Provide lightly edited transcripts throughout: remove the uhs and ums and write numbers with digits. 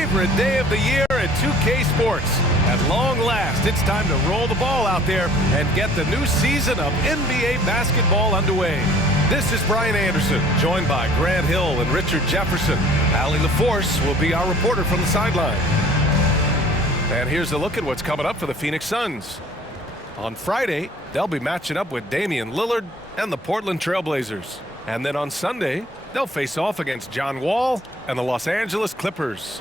favorite day of the year at 2K Sports. At long last, it's time to roll the ball out there and get the new season of NBA basketball underway. This is Brian Anderson, joined by Grant Hill and Richard Jefferson. Allie LaForce will be our reporter from the sideline. And here's a look at what's coming up for the Phoenix Suns. On Friday, they'll be matching up with Damian Lillard and the Portland Trailblazers. And then on Sunday, they'll face off against John Wall and the Los Angeles Clippers.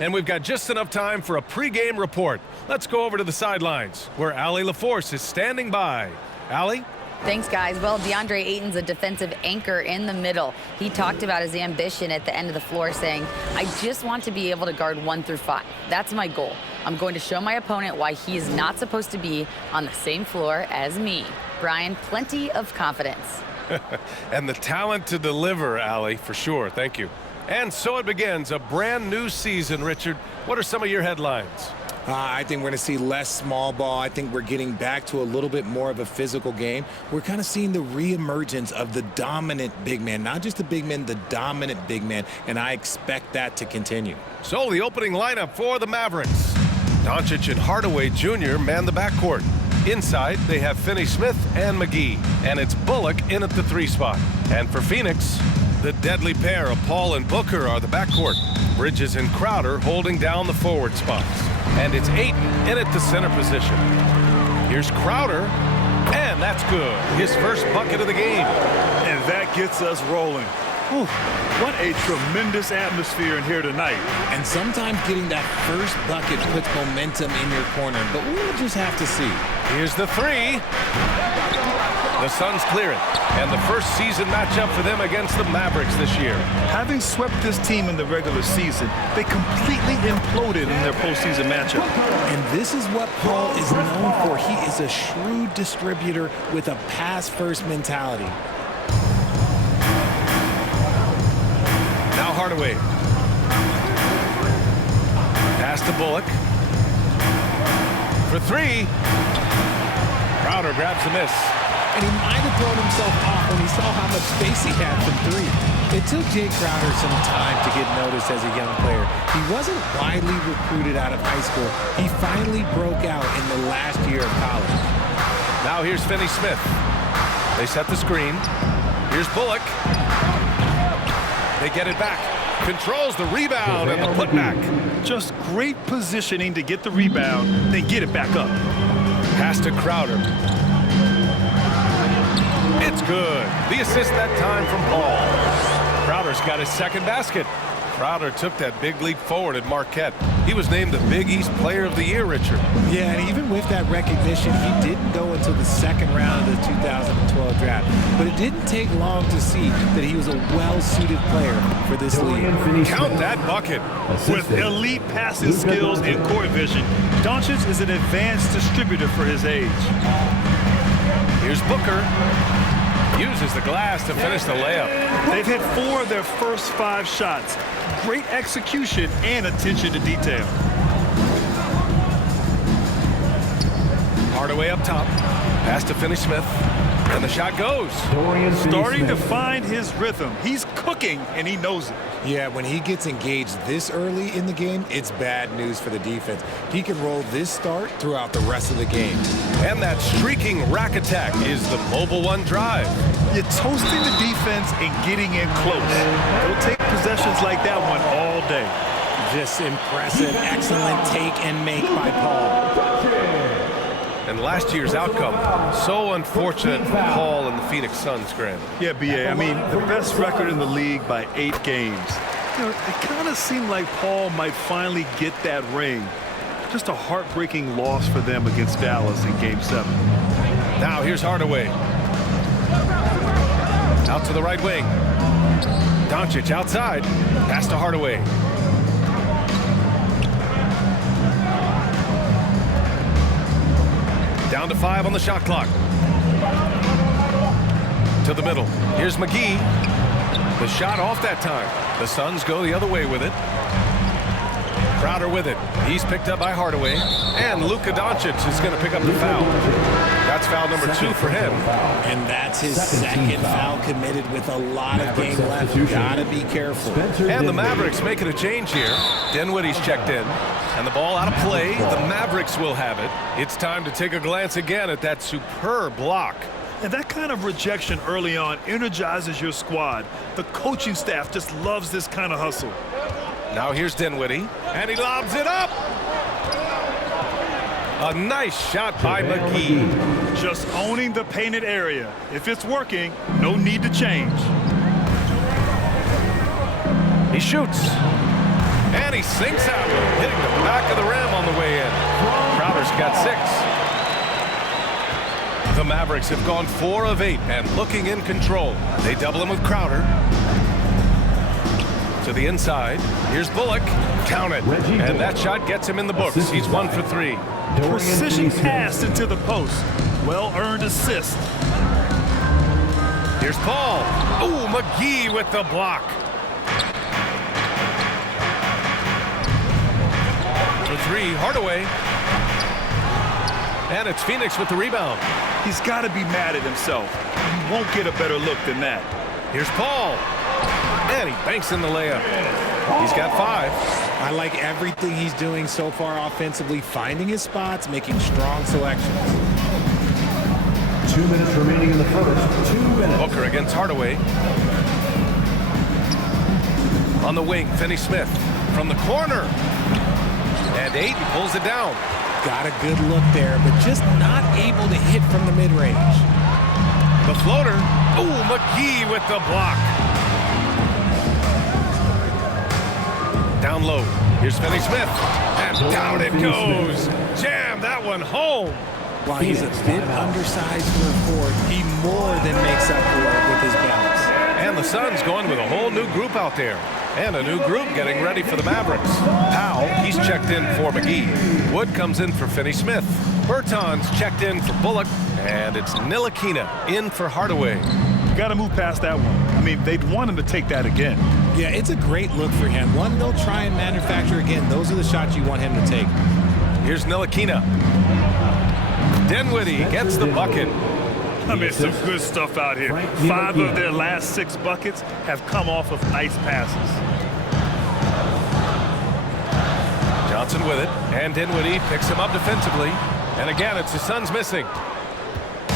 And we've got just enough time for a pregame report. Let's go over to the sidelines, where Allie LaForce is standing by. Allie? Thanks, guys. Well, DeAndre Ayton's a defensive anchor in the middle. He talked about his ambition at the end of the floor, saying, I just want to be able to guard 1 through 5. That's my goal. I'm going to show my opponent why he is not supposed to be on the same floor as me. Brian, plenty of confidence. And the talent to deliver, Allie, for sure. Thank you. And so it begins, a brand new season, Richard. What are some of your headlines? I think we're going to see less small ball. I think we're getting back to a little bit more of a physical game. We're kind of seeing the reemergence of the dominant big man, not just the big man, the dominant big man, and I expect that to continue. So the opening lineup for the Mavericks. Doncic and Hardaway Jr. man the backcourt. Inside, they have Finney-Smith and McGee, and it's Bullock in at the 3 spot. And for Phoenix, the deadly pair of Paul and Booker are the backcourt. Bridges and Crowder holding down the forward spots. And it's Ayton in at the center position. Here's Crowder, and that's good. His first bucket of the game. And that gets us rolling. Whew, what a tremendous atmosphere in here tonight. And sometimes getting that first bucket puts momentum in your corner, but we'll just have to see. Here's the 3. The Suns clear it, and the first season matchup for them against the Mavericks this year. Having swept this team in the regular season, they completely imploded in their postseason matchup. And this is what Paul is known for. He is a shrewd distributor with a pass-first mentality. Now Hardaway. Pass to Bullock. For 3. Crowder grabs the miss. And he might have thrown himself off when he saw how much space he had from 3. It took Jay Crowder some time to get noticed as a young player. He wasn't widely recruited out of high school. He finally broke out in the last year of college. Now here's Finney-Smith. They set the screen. Here's Bullock. They get it back. Controls the rebound and the putback. Just great positioning to get the rebound, then get it back up. Pass to Crowder. It's good. The assist that time from Paul. Crowder's got his second basket. Crowder took that big leap forward at Marquette. He was named the Big East Player of the Year, Richard. Yeah, and even with that recognition, he didn't go until the second round of the 2012 draft. But it didn't take long to see that he was a well-suited player for this league. Count that bucket. With elite passing skills and court vision, Doncic is an advanced distributor for his age. Here's Booker. Uses the glass to finish the layup. They've hit 4 of their first 5 shots. Great execution and attention to detail. Hardaway up top. Pass to Finney-Smith. And the shot goes. Starting to find his rhythm. He's cooking, and he knows it. Yeah, when he gets engaged this early in the game, it's bad news for the defense. He can roll this start throughout the rest of the game. And that streaking rack attack is the Mobile One drive. You're toasting the defense and getting in close. They'll take possessions like that one all day. Just impressive, excellent take and make by Paul. And last year's outcome, so unfortunate for Paul and the Phoenix Suns, Grant. Yeah, B.A., I mean, the best record in the league by 8 games. You know, it kind of seemed like Paul might finally get that ring. Just a heartbreaking loss for them against Dallas in Game 7. Now here's Hardaway. Out to the right wing. Doncic outside. Pass to Hardaway. Down to 5 on the shot clock. To the middle. Here's McGee. The shot off that time. The Suns go the other way with it. Crowder with it. He's picked up by Hardaway. And Luka Doncic is going to pick up the foul. That's foul number 2 for him. And that's his second foul committed with a lot of game left. Gotta be careful. And the Mavericks making a change here. Dinwiddie's checked in. And the ball out of play. The Mavericks will have it. It's time to take a glance again at that superb block. And that kind of rejection early on energizes your squad. The coaching staff just loves this kind of hustle. Now here's Dinwiddie, and he lobs it up. A nice shot by McGee. Just owning the painted area. If it's working, no need to change. He shoots. And he sinks out, hitting the back of the rim on the way in. Crowder's got 6. The Mavericks have gone 4 of 8 and looking in control. They double him with Crowder. To the inside. Here's Bullock. Count it. And that shot gets him in the books. He's 1 for 3. Precision pass into the post. Well-earned assist. Here's Paul. Oh, McGee with the block. For 3, Hardaway. And it's Phoenix with the rebound. He's got to be mad at himself. He won't get a better look than that. Here's Paul. And he banks in the layup. He's got 5. I like everything he's doing so far offensively, finding his spots, making strong selections. 2 minutes remaining in the first. 2 minutes. Booker against Hardaway. On the wing, Finney-Smith from the corner. And Ayton pulls it down. Got a good look there, but just not able to hit from the mid-range. The floater. Oh, McGee with the block. Down low. Here's Finney-Smith. And down it goes. Jam that one home. While he's a bit undersized for a forward, he more than makes up for it with his balance. And the Suns going with a whole new group out there. And a new group getting ready for the Mavericks. Powell, he's checked in for McGee. Wood comes in for Finney-Smith. Bertans checked in for Bullock. And it's Ntilikina in for Hardaway. Got to move past that one. I mean, they'd want him to take that again. Yeah, it's a great look for him. One they'll try and manufacture again. Those are the shots you want him to take. Here's Ntilikina. Dinwiddie gets the bucket. I mean, some good stuff out here. 5 of their last 6 buckets have come off of nice passes. Johnson with it, and Dinwiddie picks him up defensively. And again, it's the Suns missing.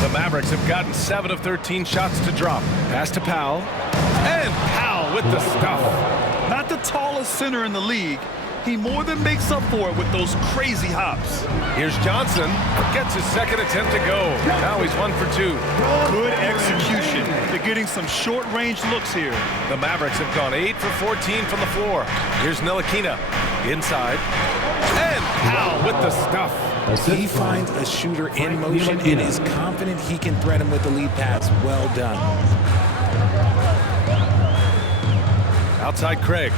The Mavericks have gotten 7 of 13 shots to drop. Pass to Powell. And Powell with the stuff. Not the tallest center in the league. He more than makes up for it with those crazy hops. Here's Johnson. Gets his second attempt to go. Now he's 1 for 2. Good execution. They're getting some short-range looks here. The Mavericks have gone 8 for 14 from the floor. Here's Ntilikina. Inside. And Powell with the stuff. He finds a shooter in motion and is confident he can thread him with the lead pass. Well done. Outside Craig.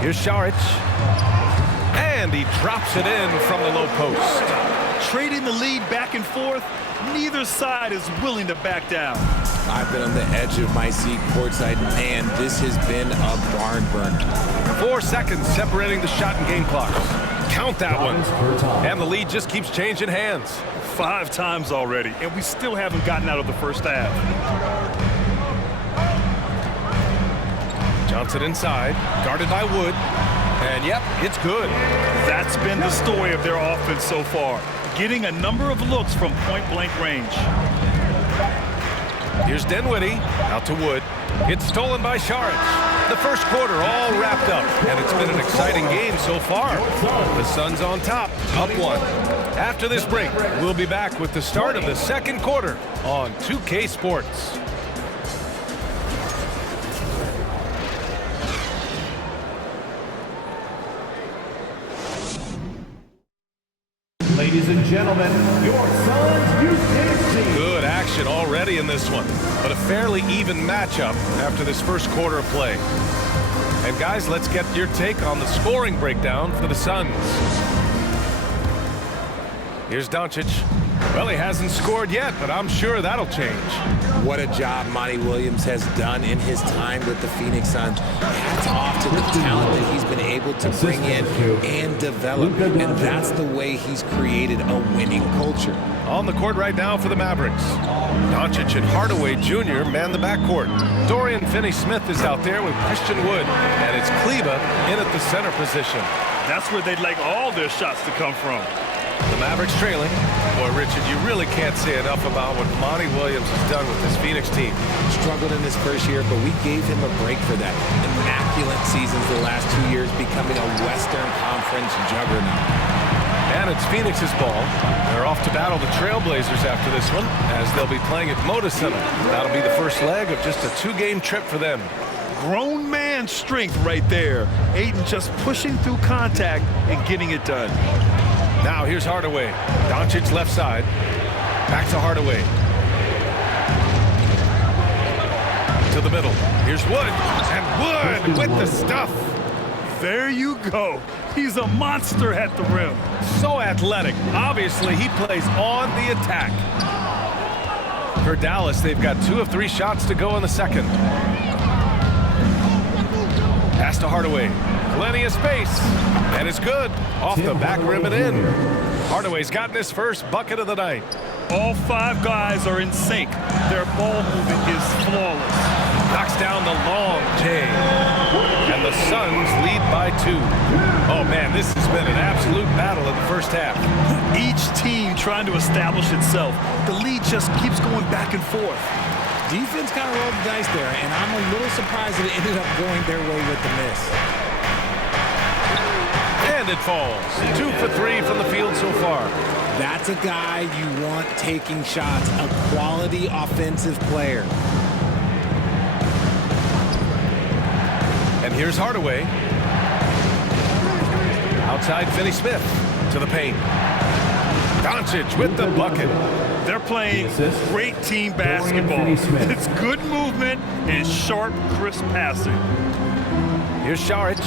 Here's Saric. And he drops it in from the low post. Trading the lead back and forth, neither side is willing to back down. I've been on the edge of my seat courtside, and this has been a barn burner. 4 seconds separating the shot and game clocks. Count that one. And the lead just keeps changing hands. 5 times already, and we still haven't gotten out of the first half. Johnson inside, guarded by Wood. And yep, it's good. That's been the story of their offense so far. Getting a number of looks from point-blank range. Here's Dinwiddie, out to Wood. It's stolen by Saric. The first quarter all wrapped up, and it's been an exciting game so far. The Suns on top, up 1. After this break, we'll be back with the start of the second quarter on 2K Sports. Ladies and gentlemen, your Suns UKC. Good action already in this one, but a fairly even matchup after this first quarter of play. And guys, let's get your take on the scoring breakdown for the Suns. Here's Doncic. Well, he hasn't scored yet, but I'm sure that'll change. What a job Monty Williams has done in his time with the Phoenix Suns. Hats off to the talent that he's been able to bring in and develop. And that's the way he's created a winning culture. On the court right now for the Mavericks. Doncic and Hardaway Jr. man the backcourt. Dorian Finney-Smith is out there with Christian Wood. And it's Kleba in at the center position. That's where they'd like all their shots to come from. The Mavericks trailing. Boy, Richard, you really can't say enough about what Monty Williams has done with this Phoenix team. Struggled in his first year, but we gave him a break for that. Immaculate seasons the last 2 years, becoming a Western Conference juggernaut. And it's Phoenix's ball. They're off to battle the Trailblazers after this one, as they'll be playing at Moda Center. That'll be the first leg of just a 2-game trip for them. Grown man strength right there. Ayton just pushing through contact and getting it done. Now here's Hardaway. Doncic left side. Back to Hardaway. To the middle. Here's Wood. And Wood with the stuff. There you go. He's a monster at the rim. So athletic. Obviously, he plays on the attack. For Dallas, they've got 2 of 3 shots to go in the second. Pass to Hardaway. Plenty of space. And it's good. Off the back rim and in. Hardaway's gotten his first bucket of the night. All 5 guys are in sync. Their ball movement is flawless. Knocks down the long J. And the Suns lead by 2. Oh, man, this has been an absolute battle in the first half. Each team trying to establish itself. The lead just keeps going back and forth. Defense kind of rolled the dice there, and I'm a little surprised that it ended up going their way with the miss. And it falls. 2 for 3 from the field so far. That's a guy you want taking shots, a quality offensive player. And here's Hardaway. Outside Finney-Smith to the paint. Doncic with the bucket. They're playing great team basketball. It's good movement and sharp, crisp passing. Here's Saric.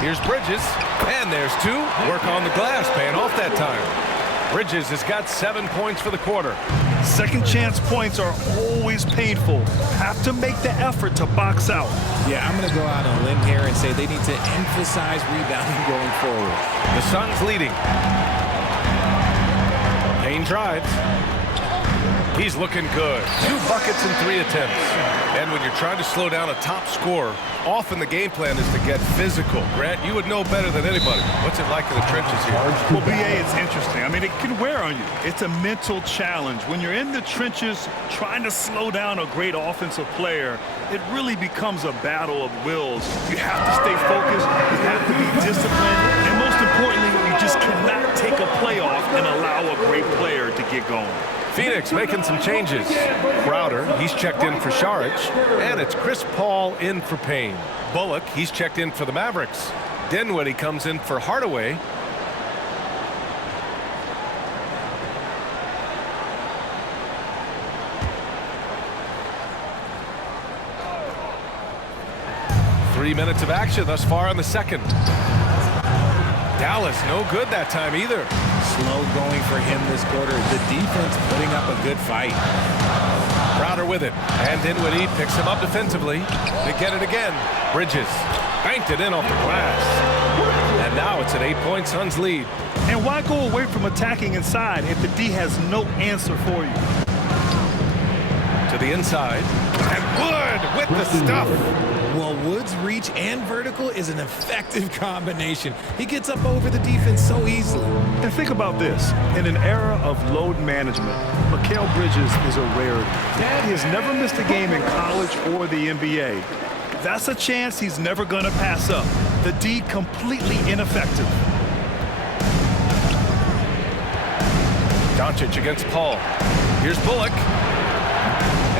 Here's Bridges. And there's 2. Work on the glass, paying off that time. Bridges has got 7 points for the quarter. Second chance points are always painful. Have to make the effort to box out. Yeah, I'm going to go out on a limb here and say they need to emphasize rebounding going forward. The Suns leading. Payne drives. He's looking good. 2 buckets and 3 attempts. And when you're trying to slow down a top scorer, often the game plan is to get physical. Grant, you would know better than anybody. What's it like in the trenches here? Well, BA, it's interesting. I mean, it can wear on you. It's a mental challenge. When you're in the trenches trying to slow down a great offensive player, it really becomes a battle of wills. You have to stay focused. You have to be disciplined. And most importantly, you just cannot take a play off and allow a great player to get going. Phoenix making some changes. Crowder, he's checked in for Saric. And it's Chris Paul in for Payne. Bullock, he's checked in for the Mavericks. Dinwiddie comes in for Hardaway. Three minutes of action thus far in the second. Dallas, no good that time either. Slow going for him this quarter. The defense putting up a good fight. Crowder with it. And Dinwiddie picks him up defensively. They get it again. Bridges banked it in off the glass. And now it's an 8-point Suns lead. And why go away from attacking inside if the D has no answer for you? To the inside. And Wood with the stuff. Well, Wood's reach and vertical is an effective combination. He gets up over the defense so easily. And think about this. In an era of load management, Mikal Bridges is a rarity. He has never missed a game in college or the NBA. That's a chance he's never going to pass up. The D completely ineffective. Doncic against Paul. Here's Bullock.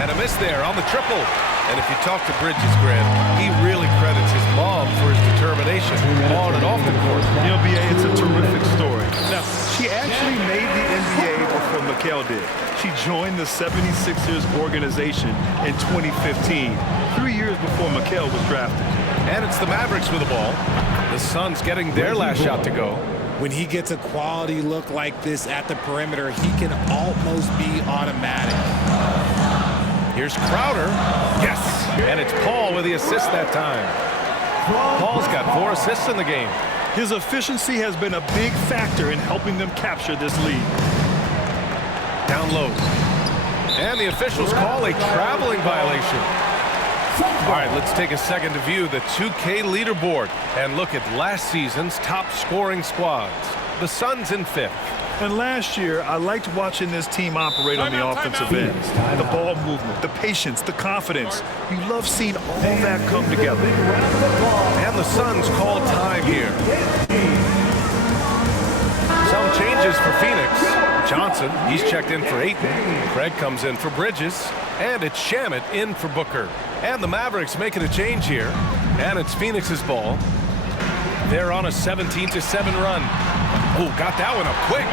And a miss there on the triple. And if you talk to Bridges, Grant, he really credits his mom for his determination on and off the court. You know, BA, it's a terrific story. Now, she actually made the NBA before Mikal did. She joined the 76ers organization in 2015, 3 years before Mikal was drafted. And it's the Mavericks with the ball. The Suns getting their last shot to go. When he gets a quality look like this at the perimeter, he can almost be automatic. Here's Crowder. Yes. And it's Paul with the assist that time. Paul's got 4 assists in the game. His efficiency has been a big factor in helping them capture this lead. Down low. And the officials call a traveling violation. All right, let's take a second to view the 2K leaderboard and look at last season's top scoring squads. The Suns in 5th. And last year, I liked watching this team operate on the offensive end. The ball movement, the patience, the confidence. You love seeing all that come together. And the Suns call time here. Some changes for Phoenix. Johnson, he's checked in for Ayton. Craig comes in for Bridges. And it's Shamet in for Booker. And the Mavericks making a change here. And it's Phoenix's ball. They're on a 17-7 run. Oh, got that one up quick.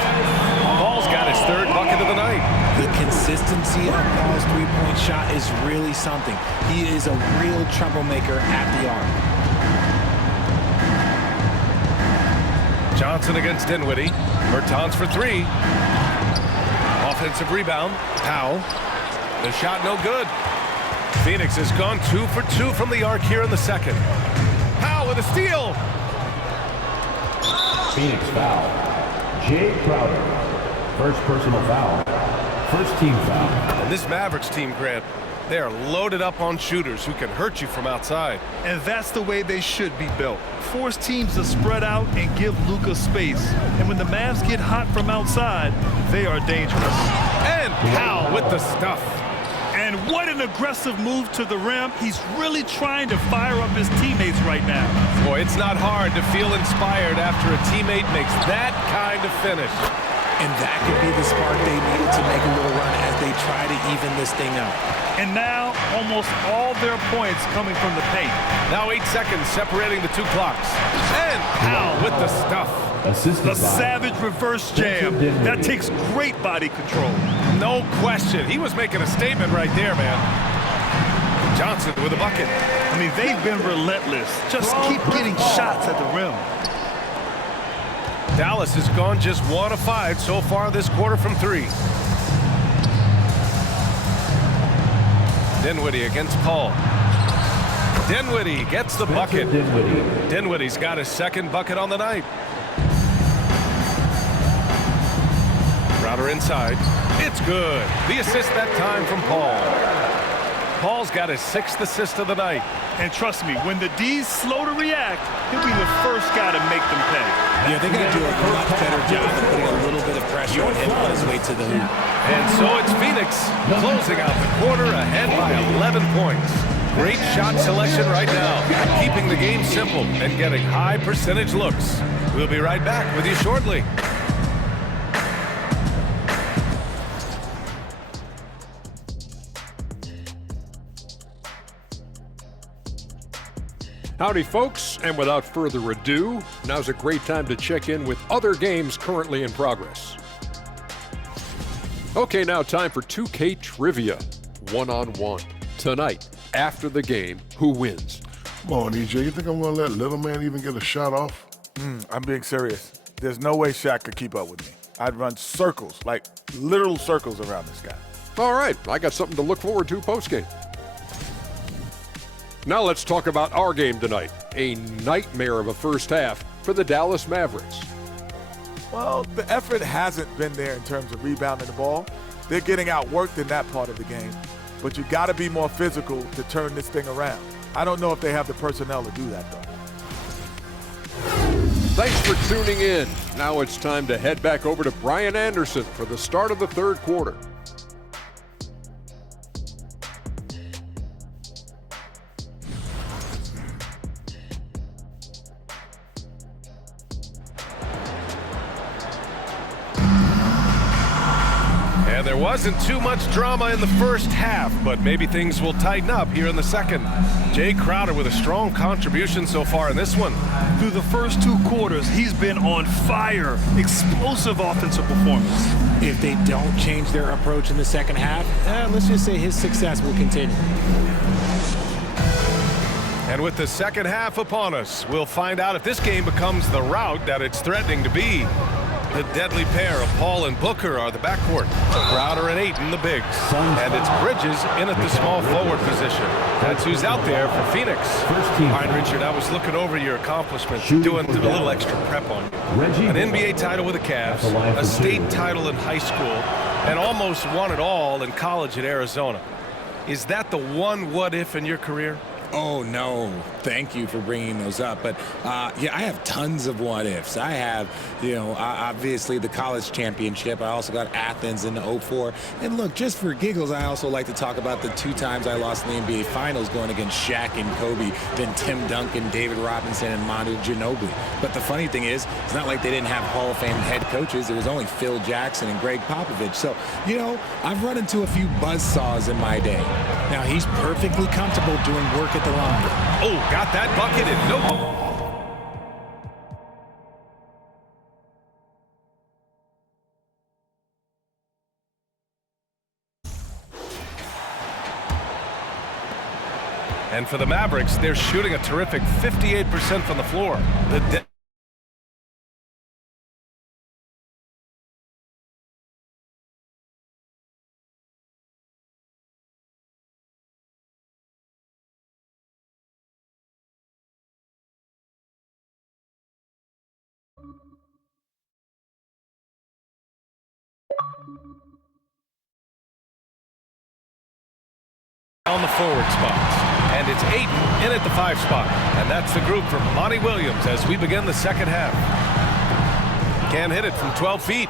Paul's got his 3rd bucket of the night. The consistency of Paul's three-point shot is really something. He is a real troublemaker at the arc. Johnson against Dinwiddie. Bertans for 3. Offensive rebound. Powell. The shot no good. Phoenix has gone 2 for 2 from the arc here in the second. Powell with a steal. Phoenix foul. Jay Crowder. First personal foul. First team foul. And this Mavericks team, Grant, they are loaded up on shooters who can hurt you from outside. And that's the way they should be built. Force teams to spread out and give Luka space. And when the Mavs get hot from outside, they are dangerous. And Powell with the stuff. And what an aggressive move to the rim. He's really trying to fire up his teammates right now. Boy, it's not hard to feel inspired after a teammate makes that kind of finish. And that could be the spark they needed to make a little run as they try to even this thing up. And now, almost all their points coming from the paint. Now 8 seconds separating the 2 clocks. And Powell with the stuff. A savage reverse jam. That takes great body control. No question. He was making a statement right there, man. Johnson with a bucket. I mean, they've been relentless. Just keep getting shots at the rim. Dallas has gone just 1 of 5 so far this quarter from 3. Dinwiddie against Paul. Dinwiddie gets the bucket. Dinwiddie's got his 2nd bucket on the night. Crowder inside. It's good. The assist that time from Paul. Paul's got his 6th assist of the night. And trust me, when the D's slow to react, he'll be the first guy to make them pay. Yeah, they're going to do a much better job of putting a little bit of pressure on him on his way to the hoop. And so it's Phoenix closing out the quarter ahead by 11 points. Great shot selection right now, keeping the game simple and getting high percentage looks. We'll be right back with you shortly. Howdy, folks, and without further ado, now's a great time to check in with other games currently in progress. Okay, now time for 2K Trivia, one-on-one. Tonight, after the game, who wins? Come on, EJ, you think I'm going to let little man even get a shot off? I'm being serious. There's no way Shaq could keep up with me. I'd run circles, like literal circles around this guy. All right, I got something to look forward to postgame. Now let's talk about our game tonight. A nightmare of a first half for the Dallas Mavericks. Well, the effort hasn't been there in terms of rebounding the ball. They're getting outworked in that part of the game. But you got to be more physical to turn this thing around. I don't know if they have the personnel to do that, though. Thanks for tuning in. Now it's time to head back over to Brian Anderson for the start of the 3rd quarter. And there wasn't too much drama in the first half, but maybe things will tighten up here in the second. Jay Crowder with a strong contribution so far in this one. Through the first 2 quarters, he's been on fire. Explosive offensive performance. If they don't change their approach in the second half, let's just say his success will continue. And with the second half upon us, we'll find out if this game becomes the rout that it's threatening to be. The deadly pair of Paul and Booker are the backcourt. Crowder and Ayton, the bigs. And it's Bridges in at the small forward position. That's who's out there for Phoenix. All right, Richard, I was looking over your accomplishments, doing a little extra prep on you. An NBA title with the Cavs, a state title in high school, and almost won it all in college at Arizona. Is that the one what-if in your career? Oh, no. Thank you for bringing those up. But, yeah, I have tons of what-ifs. I have, obviously the college championship. I also got Athens in the 04. And, look, just for giggles, I also like to talk about the 2 times I lost in the NBA Finals going against Shaq and Kobe, then Tim Duncan, David Robinson, and Manu Ginobili. But the funny thing is, it's not like they didn't have Hall of Fame head coaches. It was only Phil Jackson and Greg Popovich. So, I've run into a few buzzsaws in my day. Now, he's perfectly comfortable doing work at the line. Oh, got that bucket and no. And for the Mavericks, they're shooting a terrific 58% from the floor. On the forward spots. And it's Ayton in at the 5 spot. And that's the group from Monty Williams as we begin the second half. Can't hit it from 12 feet.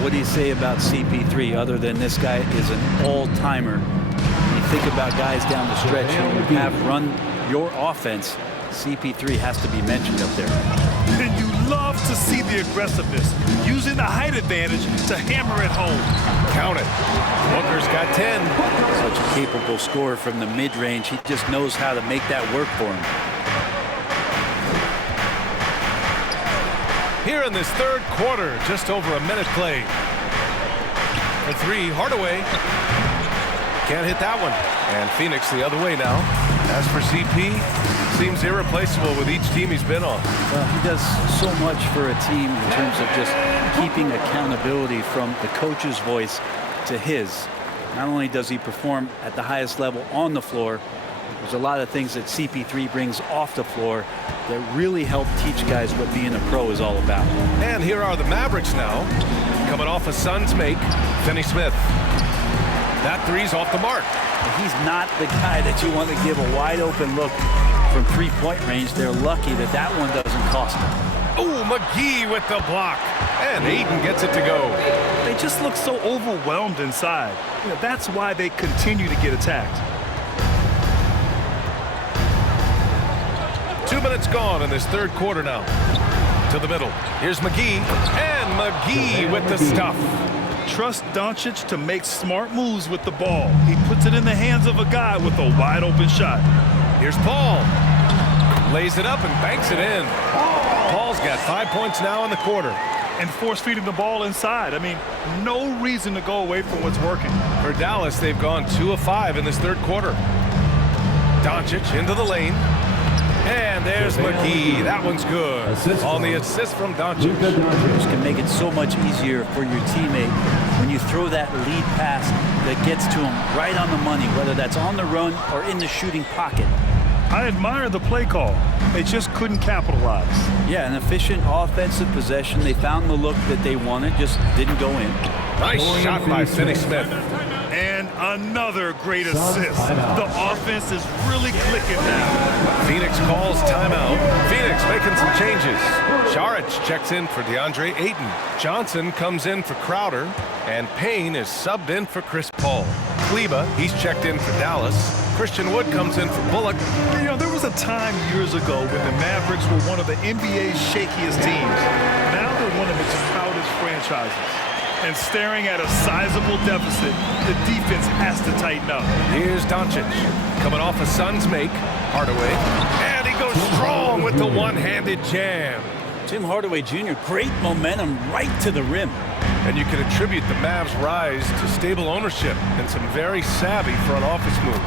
What do you say about CP3 other than this guy is an all-timer? When you think about guys down the stretch who have run your offense, CP3 has to be mentioned up there. And you love to see the aggressiveness, using the height advantage to hammer it home. Count it. Booker's got 10. Such a capable scorer from the mid-range. He just knows how to make that work for him. Here in this third quarter, just over a minute played. A 3, Hardaway. Can't hit that one. And Phoenix the other way now. As for CP, seems irreplaceable with each team he's been on. Well, he does so much for a team in terms of just keeping accountability from the coach's voice to his. Not only does he perform at the highest level on the floor, there's a lot of things that CP3 brings off the floor that really help teach guys what being a pro is all about. And here are the Mavericks now, coming off a Suns make. Finney Smith. That 3's off the mark. He's not the guy that you want to give a wide open look from 3-point range. They're lucky that that one doesn't cost them. Oh, McGee with the block. And Ayton gets it to go. They just look so overwhelmed inside. That's why they continue to get attacked. 2 minutes gone in this third quarter now. To the middle. Here's McGee. And McGee with the stuff. Trust Doncic to make smart moves with the ball. He puts it in the hands of a guy with a wide open shot. Here's Paul. Lays it up and banks it in. Paul's got 5 points now in the quarter. And force feeding the ball inside. I mean, no reason to go away from what's working. For Dallas, they've gone 2 of 5 in this third quarter. Doncic into the lane. And there's McGee. That one's good. On the assist from Doncic. This can make it so much easier for your teammate when you throw that lead pass that gets to him right on the money, whether that's on the run or in the shooting pocket. I admire the play call. They just couldn't capitalize. Yeah, an efficient offensive possession. They found the look that they wanted, just didn't go in. Nice shot by Finney Smith. And another great assist. The offense is really clicking now. Phoenix calls timeout. Phoenix making some changes. Saric checks in for DeAndre Ayton. Johnson comes in for Crowder. And Payne is subbed in for Chris Paul. Kleba, he's checked in for Dallas. Christian Wood comes in for Bullock. There was a time years ago when the Mavericks were one of the NBA's shakiest teams. Now they're one of its proudest franchises. And staring at a sizable deficit, the defense has to tighten up. Here's Doncic, coming off a Suns make. Hardaway, and he goes strong with the one-handed jam. Tim Hardaway Jr., great momentum right to the rim. And you can attribute the Mavs' rise to stable ownership and some very savvy front office moves.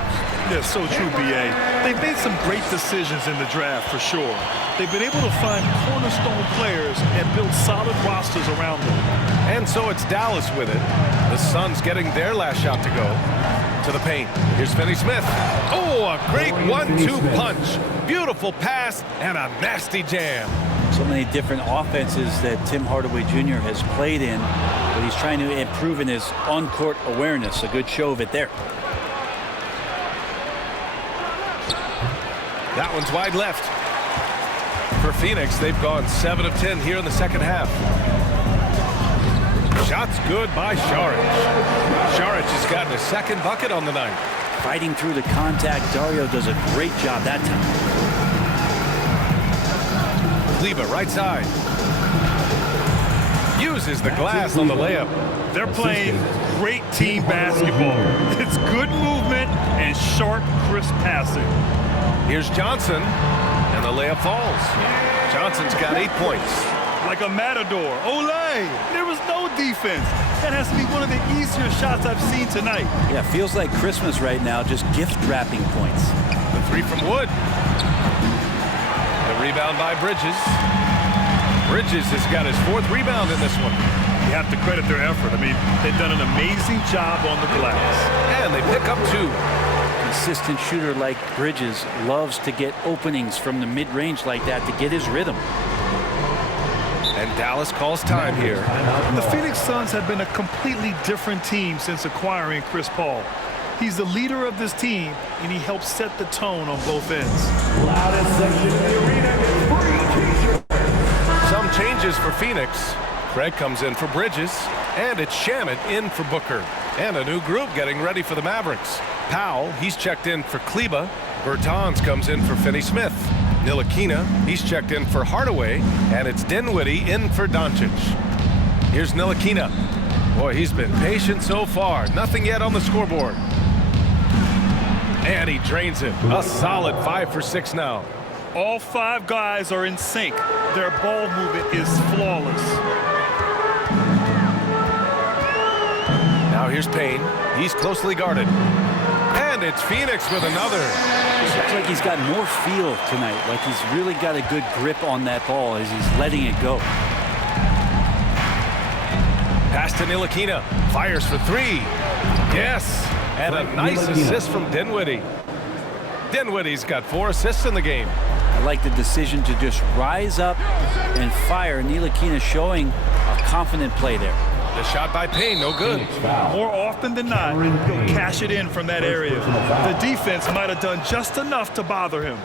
That's so true, B.A. They've made some great decisions in the draft for sure. They've been able to find cornerstone players and build solid rosters around them. And so it's Dallas with it. The Suns getting their last shot to go. To the paint. Here's Finney Smith. Oh, a great 1-2 punch. Beautiful pass and a nasty jam. So many different offenses that Tim Hardaway Jr. has played in, but he's trying to improve in his on-court awareness. A good show of it there. That one's wide left. For Phoenix, they've gone 7 of 10 here in the second half. Shots good by Šarić. Šarić has gotten his second bucket on the night. Fighting through the contact, Dario does a great job that time. Kleber, right side. Uses the glass on the layup. They're playing great team basketball. It's good movement and sharp, crisp passing. Here's Johnson, and the layup falls. Johnson's got 8 points. Like a matador. Olay! There was no defense. That has to be one of the easier shots I've seen tonight. Yeah, feels like Christmas right now, just gift wrapping points. The three from Wood. The rebound by Bridges. Bridges has got his 4th rebound in this one. You have to credit their effort. I mean, they've done an amazing job on the glass. And they pick up 2. Consistent shooter like Bridges loves to get openings from the mid-range like that to get his rhythm. And Dallas calls time here. The Phoenix Suns have been a completely different team since acquiring Chris Paul. He's the leader of this team, and he helps set the tone on both ends. Loudest section in the arena gets free t-shirt. Some changes for Phoenix. Craig comes in for Bridges, and it's Shamet in for Booker. And a new group getting ready for the Mavericks. Powell, he's checked in for Kleber. Bertans comes in for Finney Smith. Ntilikina, he's checked in for Hardaway, and it's Dinwiddie in for Doncic. Here's Ntilikina. Boy, he's been patient so far. Nothing yet on the scoreboard. And he drains it. A solid 5 for 6 now. All 5 guys are in sync. Their ball movement is flawless. Now here's Payne. He's closely guarded. And it's Phoenix with another. Looks like he's got more feel tonight, like he's really got a good grip on that ball as he's letting it go. Pass to Ntilikina. Fires for 3. Yes. And a nice assist from Dinwiddie. Dinwiddie's got 4 assists in the game. I like the decision to just rise up and fire. Ntilikina showing a confident play there. The shot by Payne, no good. More often than not, he'll cash it in from that area. The defense might have done just enough to bother him.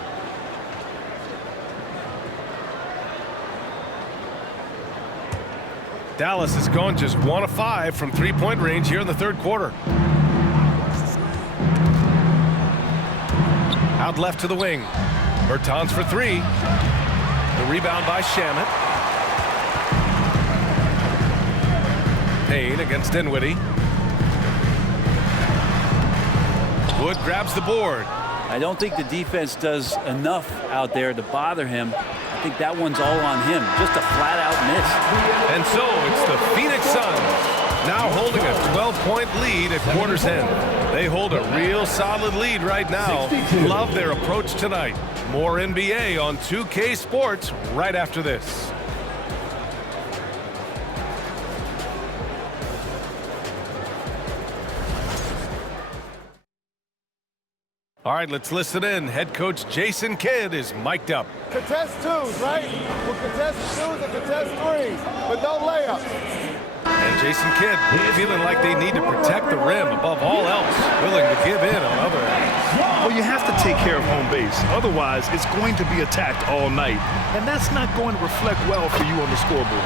Dallas has gone just 1 of 5 from 3-point range here in the 3rd quarter. Out left to the wing. Bertans for 3. The rebound by Shamet. Payne against Dinwiddie. Wood grabs the board. I don't think the defense does enough out there to bother him. I think that one's all on him. Just a flat-out miss. And so it's the Phoenix Suns now holding a 12-point lead at quarter's end. They hold a real solid lead right now. Love their approach tonight. More NBA on 2K Sports right after this. All right, let's listen in. Head coach Jason Kidd is mic'd up. Contest 2s, right? We'll contest 2s and contest 3s, but no layups. And Jason Kidd feeling like they need to protect the rim above all else, willing to give in on other ends. Well, you have to take care of home base. Otherwise, it's going to be attacked all night. And that's not going to reflect well for you on the scoreboard.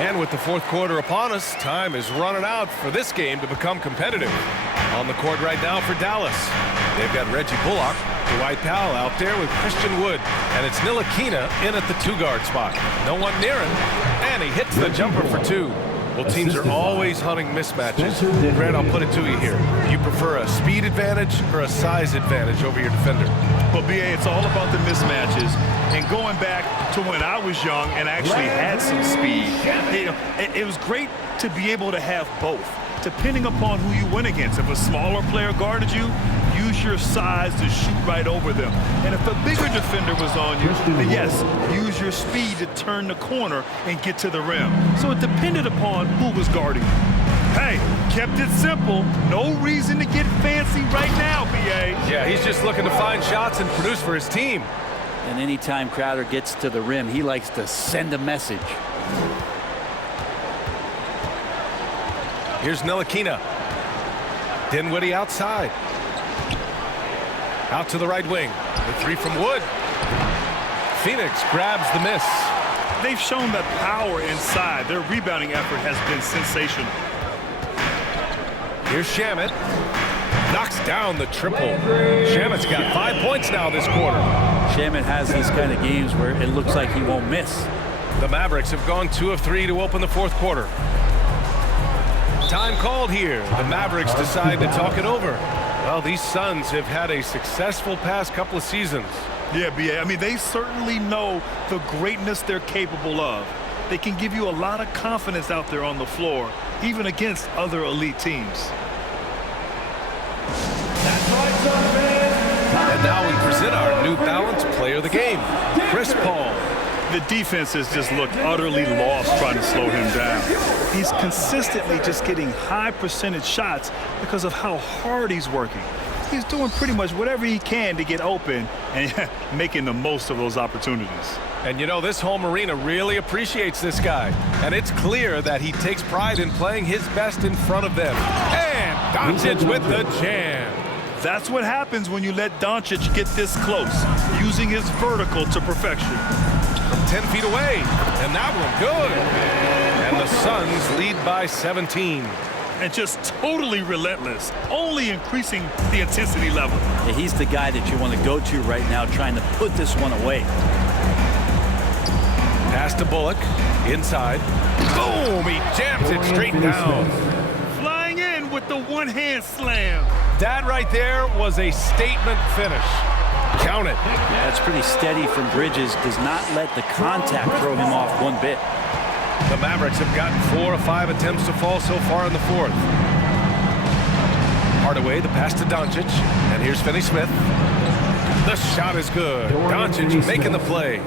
And with the 4th quarter upon us, time is running out for this game to become competitive. On the court right now for Dallas, they've got Reggie Bullock, Dwight Powell out there with Christian Wood, and it's Ntilikina in at the 2-guard spot. No one near him, and he hits the jumper for 2. Well, teams are always hunting mismatches. Grant, I'll put it to you here. Do you prefer a speed advantage or a size advantage over your defender? Well, B.A., it's all about the mismatches. And going back to when I was young and actually had some speed, it was great to be able to have both. depending upon who you win against. If a smaller player guarded you, use your size to shoot right over them. And if a bigger defender was on you, then yes, use your speed to turn the corner and get to the rim. So it depended upon who was guarding you. Hey, kept it simple. No reason to get fancy right now, B.A. Yeah, he's just looking to find shots and produce for his team. And anytime Crowder gets to the rim, he likes to send a message. Here's Ntilikina. Dinwiddie outside. Out to the right wing. The three from Wood. Phoenix grabs the miss. They've shown that power inside. Their rebounding effort has been sensational. Here's Shamet. Knocks down the triple. Shamet's got 5 points now this quarter. Shamet has these kind of games where it looks like he won't miss. The Mavericks have gone 2 of 3 to open the fourth quarter. Time called here. The Mavericks decide to talk it over. Well, these Suns have had a successful past couple of seasons. Yeah, B.A. I mean, they certainly know the greatness they're capable of. They can give you a lot of confidence out there on the floor, even against other elite teams. And now we present our New Balance Player of the Game, Chris Paul. The defense has just looked utterly lost trying to slow him down. He's consistently just getting high percentage shots because of how hard he's working. He's doing pretty much whatever he can to get open and making the most of those opportunities. And you know, this home arena really appreciates this guy. And it's clear that he takes pride in playing his best in front of them. And Doncic with the jam. That's what happens when you let Doncic get this close, using his vertical to perfection. From 10 feet away, and that one good. And the Suns lead by 17. And just totally relentless, only increasing the intensity level. Yeah, he's the guy that you want to go to right now, trying to put this one away. Pass to Bullock, inside. Boom, he jams it straight down. Flying in with the one-hand slam. That right there was a statement finish. Count it. That's pretty steady from Bridges. Does not let the contact throw him off one bit. The Mavericks have gotten 4 of 5 attempts to fall so far in the fourth. Hardaway, the pass to Doncic. And here's Finney-Smith. The shot is good. Doncic making the play.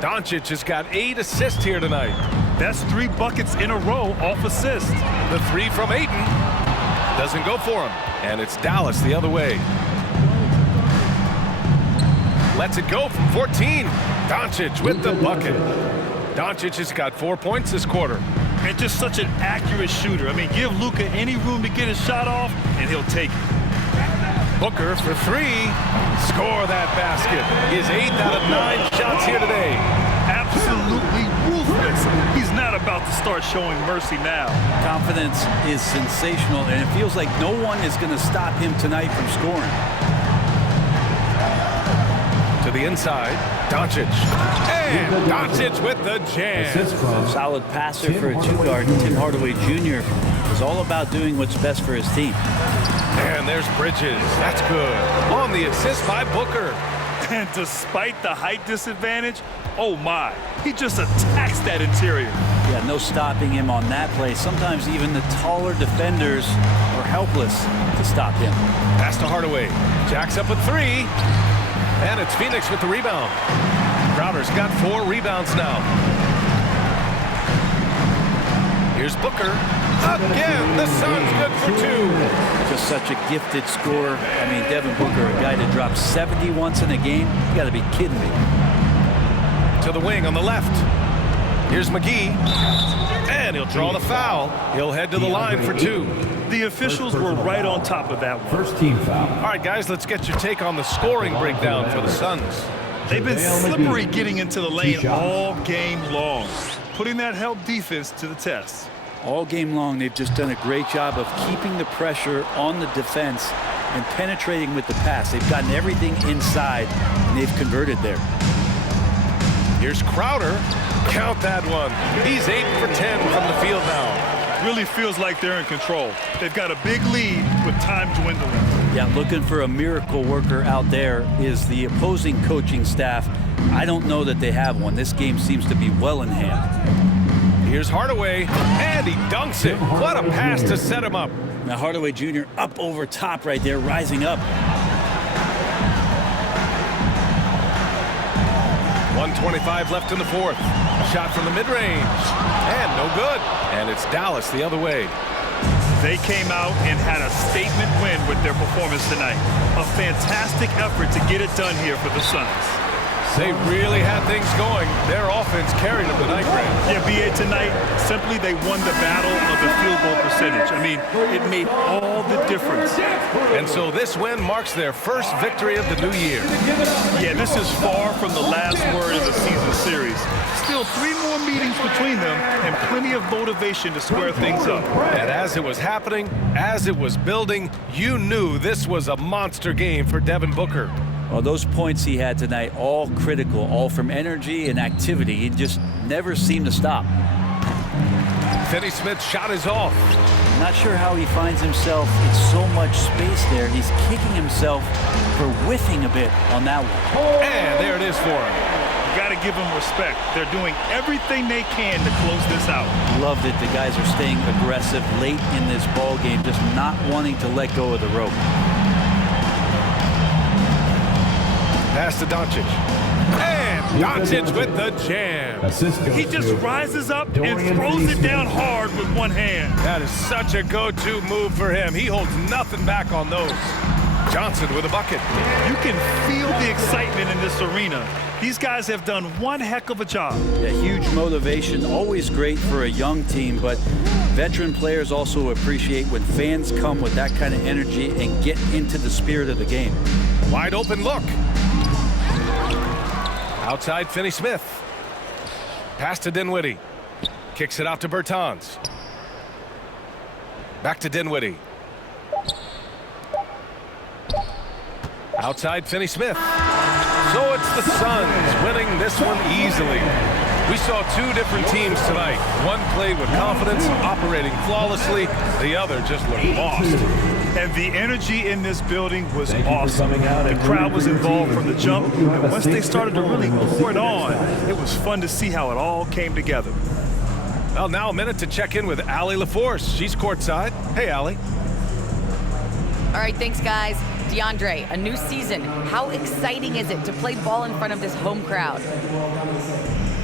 Doncic has got 8 assists here tonight. That's 3 buckets in a row off assist. The 3 from Ayton doesn't go for him. And it's Dallas the other way. Lets it go from 14. Doncic with the bucket. Doncic has got 4 points this quarter. And just such an accurate shooter. I mean, give Luka any room to get his shot off, and he'll take it. Booker for 3. Score that basket. His 8th out of 9 shots here today. Absolutely ruthless. He's not about to start showing mercy now. Confidence is sensational, and it feels like no one is going to stop him tonight from scoring. To the inside, Doncic. And Doncic with the jam. Solid passer for a two-guard. Tim Hardaway Jr. is all about doing what's best for his team. And there's Bridges. That's good. On the assist by Booker. And despite the height disadvantage, oh my, he just attacks that interior. Yeah, no stopping him on that play. Sometimes even the taller defenders are helpless to stop him. Pass to Hardaway. Jacks up with 3. And it's Phoenix with the rebound. Crowder's got 4 rebounds now. Here's Booker. Again, the Suns good for 2. Just such a gifted scorer. I mean, Devin Booker, a guy that drops 70 once in a game. You got to be kidding me. To the wing on the left. Here's McGee. And he'll draw the foul. He'll head to the line for 2. The officials were right on top of that one. First team foul. All right, guys, let's get your take on the scoring breakdown for the Suns. They've been slippery getting into the lane all game long, putting that help defense to the test. All game long, they've just done a great job of keeping the pressure on the defense and penetrating with the pass. They've gotten everything inside, and they've converted there. Here's Crowder. Count that one. He's 8 for 10 from the field now. Really feels like they're in control. They've got a big lead with time dwindling. Yeah, looking for a miracle worker out there is the opposing coaching staff. I don't know that they have one. This game seems to be well in hand. Here's Hardaway, and he dunks it. What a pass to set him up. Now Hardaway Jr. up over top right there, rising up. 1:25 left in the fourth. A shot from the mid-range, and no good. And it's Dallas the other way. They came out and had a statement win with their performance tonight. A fantastic effort to get it done here for the Suns. They really had things going. Their offense carried them tonight, Grant. Yeah, B.A. tonight, simply they won the battle of the field goal percentage. I mean, it made all the difference. And so this win marks their first victory of the new year. Yeah, this is far from the last word of the season series. Still 3 more meetings between them and plenty of motivation to square things up. And as it was happening, as it was building, you knew this was a monster game for Devin Booker. Well, those points he had tonight, all critical, all from energy and activity. He just never seemed to stop. Finney-Smith's shot is off. Not sure how he finds himself in so much space there. He's kicking himself for whiffing a bit on that one. And there it is for him. You got to give them respect. They're doing everything they can to close this out. Love that the guys are staying aggressive late in this ball game, just not wanting to let go of the rope. Pass to Doncic. And Doncic with the jam. He just rises up and throws it down hard with one hand. That is such a go-to move for him. He holds nothing back on those. Johnson with a bucket. You can feel the excitement in this arena. These guys have done one heck of a job. Yeah, huge motivation, always great for a young team, but veteran players also appreciate when fans come with that kind of energy and get into the spirit of the game. Wide open look. Outside Finney-Smith. Pass to Dinwiddie. Kicks it out to Bertans. Back to Dinwiddie. Outside Finney-Smith. So it's the Suns winning this one easily. We saw 2 different teams tonight. One played with confidence, operating flawlessly. The other just looked lost. And the energy in this building was awesome. The crowd was involved from the jump, and once they started to really pour it on, it was fun to see how it all came together. Well, now a minute to check in with Allie LaForce. She's courtside. Hey, Allie. All right, thanks, guys. DeAndre, a new season. How exciting is it to play ball in front of this home crowd?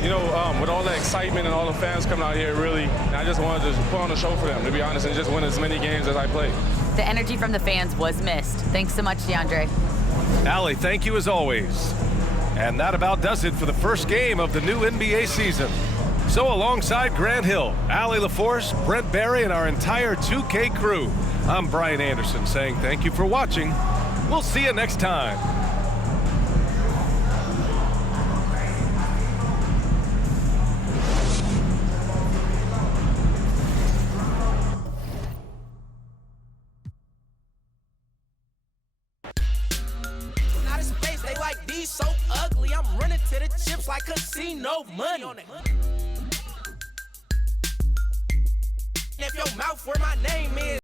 You know, with all the excitement and all the fans coming out here, really, I just wanted to put on a show for them, to be honest, and just win as many games as I play. The energy from the fans was missed. Thanks so much, DeAndre. Allie, thank you as always. And that about does it for the first game of the new NBA season. So alongside Grant Hill, Allie LaForce, Brent Barry, and our entire 2K crew, I'm Brian Anderson saying thank you for watching. We'll see you next time. So ugly, I'm running to the chips like casino money. If your mouth where my name is.